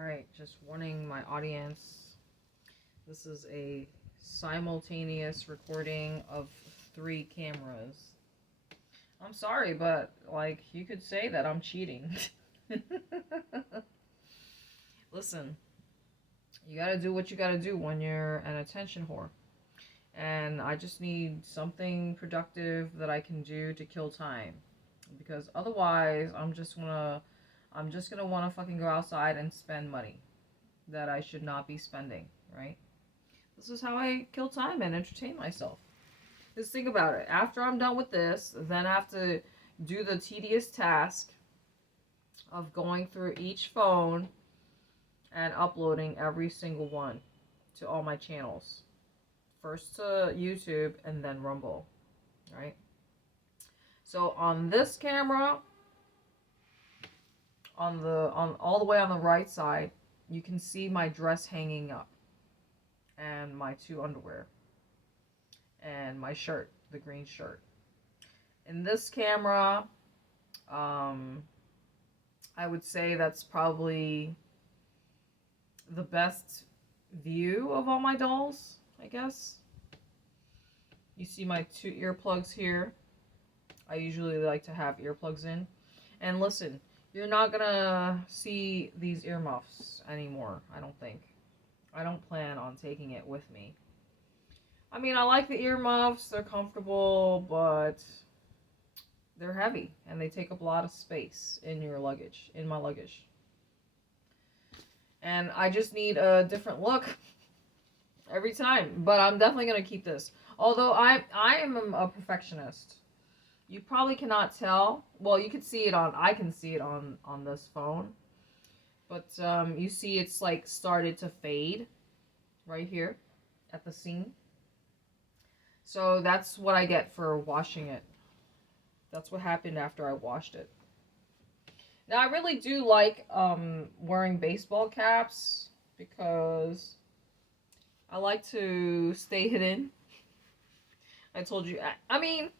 Alright, just warning my audience. This is a simultaneous recording of 3 cameras. I'm sorry, but, like, you could say that I'm cheating. Listen, you gotta do what you gotta do when you're an attention whore. And I just need something productive that I can do to kill time. Because otherwise, I'm just gonna want to fucking go outside and spend money that I should not be spending, right? This is how I kill time and entertain myself. Just think about it. After I'm done with this, then I have to do the tedious task of going through each phone and uploading every single one to all my channels. First to YouTube and then Rumble, right? So on this camera, on all the way on the right side, you can see my dress hanging up and my 2 underwear and my shirt, the green shirt. In this camera, I would say that's probably the best view of all my dolls, I guess. You see my 2 earplugs here. I usually like to have earplugs in. And listen, you're not gonna see these earmuffs anymore, I don't think. I don't plan on taking it with me. I mean, I like the earmuffs, they're comfortable, but they're heavy and they take up a lot of space in your luggage, in my luggage. And I just need a different look every time, but I'm definitely gonna keep this. Although I am a perfectionist. You probably cannot tell. Well, you can see it on, I can see it on this phone. But you see it's like started to fade right here at the seam. So that's what I get for washing it. That's what happened after I washed it. Now I really do like wearing baseball caps because I like to stay hidden. I told you, I mean,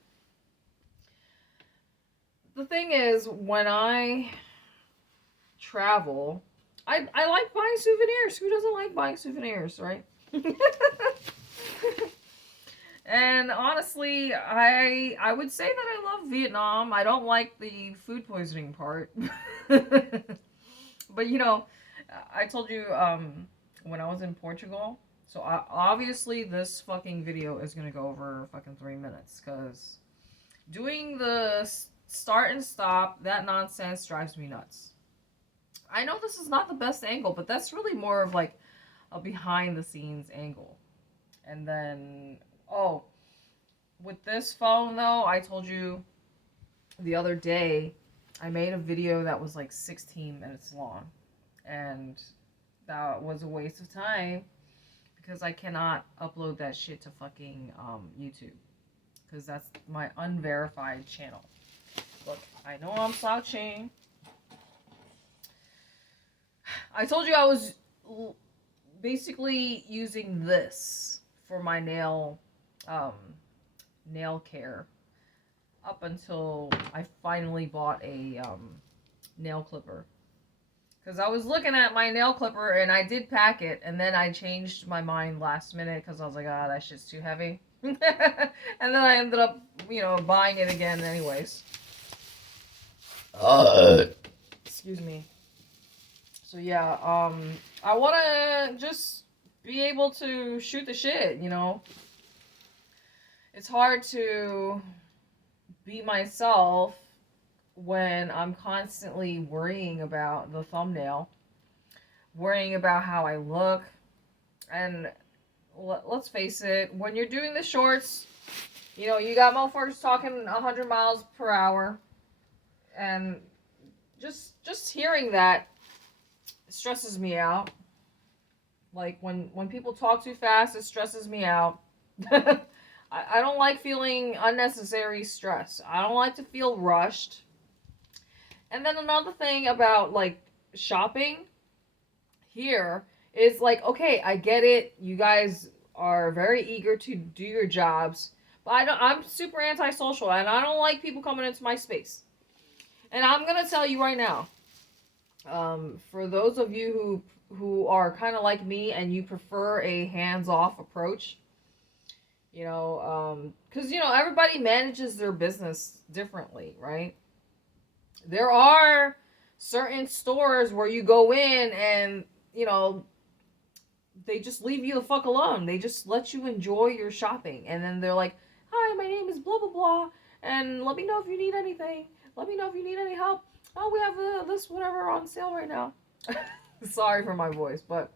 the thing is, when I travel, I like buying souvenirs. Who doesn't like buying souvenirs, right? And honestly, I would say that I love Vietnam. I don't like the food poisoning part. But you know, I told you when I was in Portugal. So obviously this fucking video is gonna go over fucking 3 minutes because doing the start and stop, that nonsense drives me nuts. I know this is not the best angle, but that's really more of like a behind the scenes angle. And then, oh, with this phone though, I told you the other day, I made a video that was like 16 minutes long. And that was a waste of time because I cannot upload that shit to fucking YouTube. Because that's my unverified channel. Look, I know I'm slouching. I told you I was basically using this for my nail care up until I finally bought a nail clipper. Because I was looking at my nail clipper and I did pack it, and then I changed my mind last minute because I was like, ah, that shit's too heavy. And then I ended up, you know, buying it again anyways. Excuse me. So yeah, I want to just be able to shoot the shit, you know. It's hard to be myself when I'm constantly worrying about the thumbnail, worrying about how I look, and let's face it, when you're doing the shorts, you know, you got motherfuckers talking 100 miles per hour, and just hearing that stresses me out. Like, when people talk too fast, it stresses me out. I don't like feeling unnecessary stress. I don't like to feel rushed. And then another thing about, like, shopping here is, like, okay, I get it. You guys are very eager to do your jobs. But I'm super antisocial, and I don't like people coming into my space. And I'm going to tell you right now, For those of you who are kind of like me and you prefer a hands-off approach, because everybody manages their business differently, right? There are certain stores where you go in and they just leave you the fuck alone. They just let you enjoy your shopping, and then they're like, "Hi, my name is blah blah blah, and let me know if you need anything. Let me know if you need any help. Oh, we have this whatever on sale right now." Sorry for my voice, but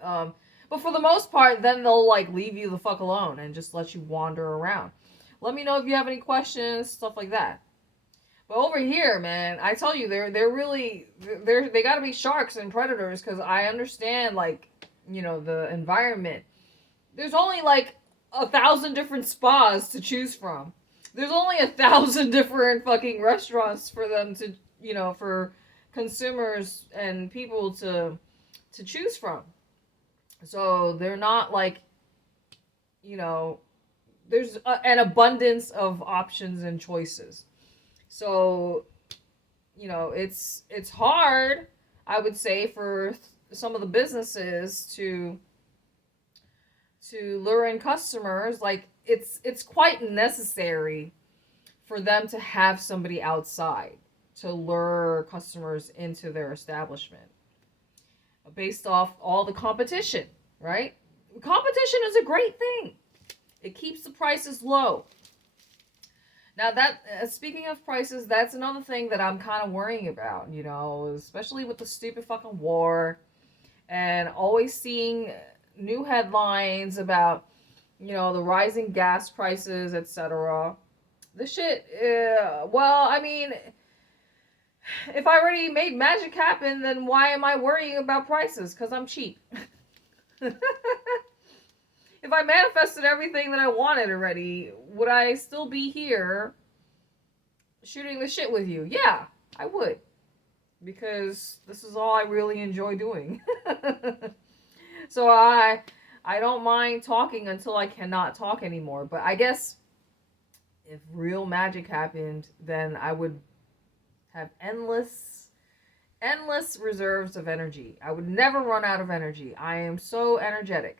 for the most part, then they'll like leave you the fuck alone and just let you wander around. Let me know if you have any questions, stuff like that. But over here, man, I tell you, they gotta be sharks and predators, because I understand like the environment. There's only like 1,000 different spas to choose from. There's only 1,000 different fucking restaurants for them to for consumers and people to choose from. So they're not like there's an abundance of options and choices. So it's hard, I would say, for some of the businesses to lure in customers. Like it's quite necessary for them to have somebody outside to lure customers into their establishment based off all the competition, right? Competition is a great thing. It keeps the prices low. Now that, speaking of prices, that's another thing that I'm kind of worrying about, especially with the stupid fucking war and always seeing new headlines about, the rising gas prices, etc. This shit, well, I mean, if I already made magic happen, then why am I worrying about prices? Because I'm cheap. If I manifested everything that I wanted already, would I still be here shooting the shit with you? Yeah, I would. Because this is all I really enjoy doing. So I don't mind talking until I cannot talk anymore. But I guess if real magic happened, then I would have endless reserves of energy. I would never run out of energy. I am so energetic.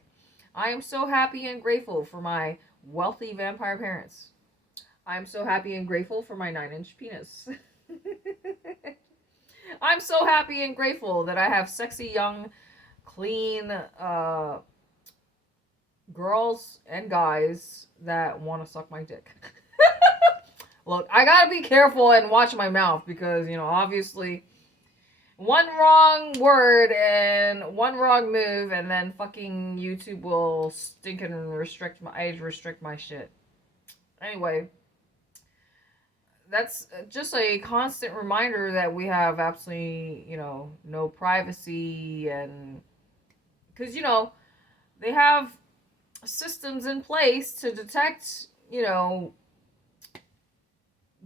I am so happy and grateful for my wealthy vampire parents. I am so happy and grateful for my 9-inch penis. I'm so happy and grateful that I have sexy, young, clean girls and guys that want to suck my dick. Look, I gotta be careful and watch my mouth because, obviously, one wrong word and one wrong move, and then fucking YouTube will stinking restrict my shit. Anyway, that's just a constant reminder that we have absolutely, no privacy, and because, they have systems in place to detect,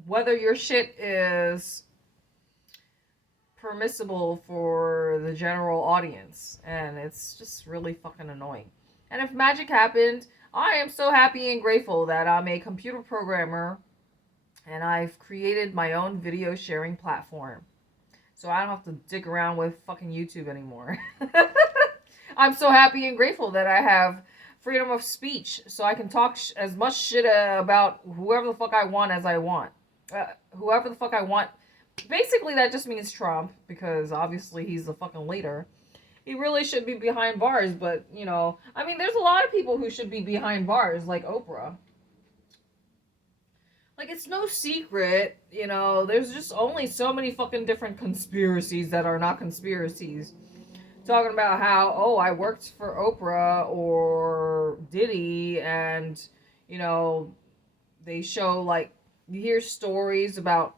whether your shit is permissible for the general audience, and it's just really fucking annoying. And if magic happened, I am so happy and grateful that I'm a computer programmer and I've created my own video sharing platform, so I don't have to dick around with fucking YouTube anymore. I'm so happy and grateful that I have freedom of speech, so I can talk as much shit about whoever the fuck I want as I want. Whoever the fuck I want. Basically, that just means Trump, because obviously he's the fucking leader. He really should be behind bars, but, I mean, there's a lot of people who should be behind bars, like Oprah. Like, it's no secret, there's just only so many fucking different conspiracies that are not conspiracies. Talking about how, oh, I worked for Oprah or Diddy, and, they show, like, you hear stories about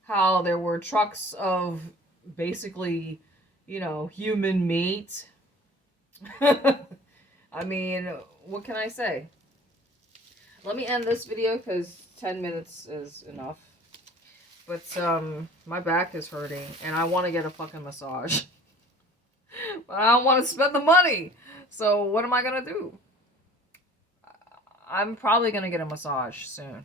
how there were trucks of basically, human meat. I mean, what can I say? Let me end this video because 10 minutes is enough. But, my back is hurting and I want to get a fucking massage. But I don't want to spend the money. So what am I going to do? I'm probably going to get a massage soon.